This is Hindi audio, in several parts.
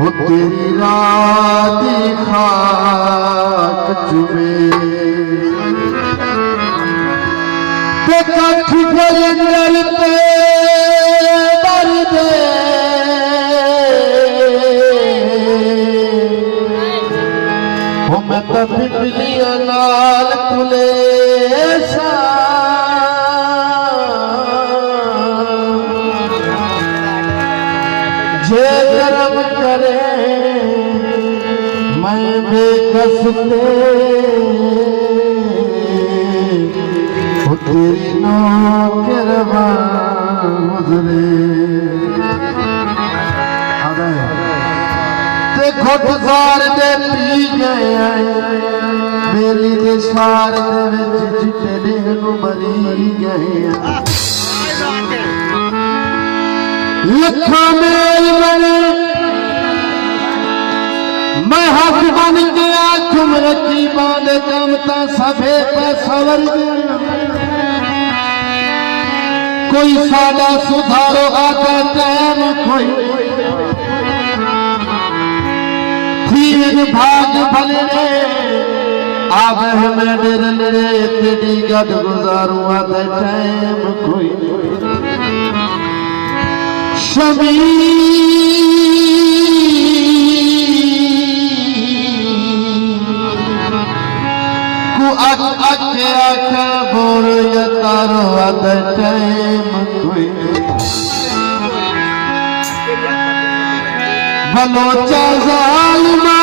वो तेरी रात खाक चुमे ते कठ जल पे दर्द हो मैं तो बिजलियां नाल तुले जे कर्म करे मैं बेकस तेरी नौकरवा गुजरे ते घुटजार दे पी गए मेरी दे सार दे विच चिट्टे दिन नूं मरी गए लखा मेल बने मैं हक बन गया तुम रकीबा दे कमता सभे पे सवर कोई सादा सुधारो आका टाइम कोई तीन भाग भले रे आवे मैं डरन रे तेरी गद गुजारू आका टाइम कोई शमी को अक बोल तारो अद टाइम कोई बलोचा जालिमा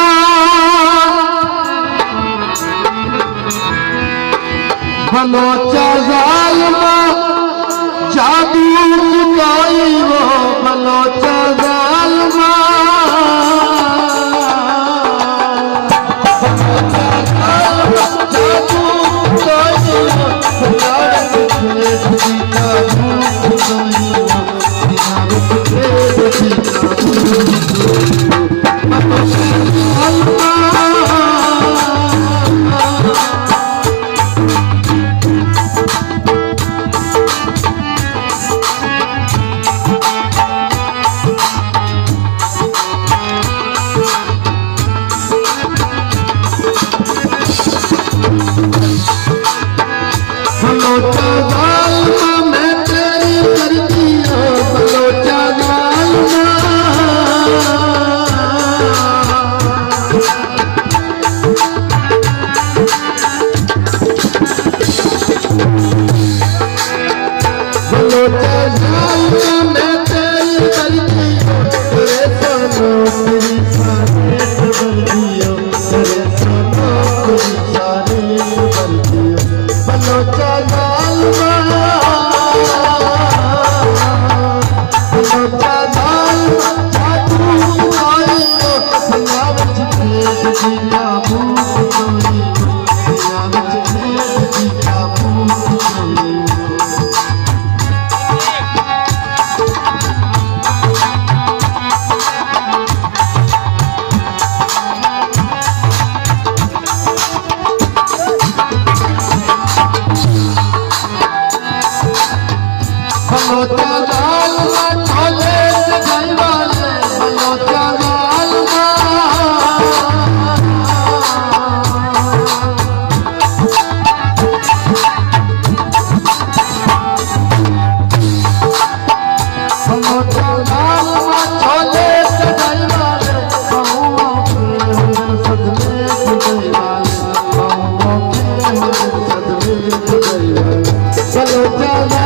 बलोचा जालिमा जादू चुकाई वो बलोचा जालिमा चलो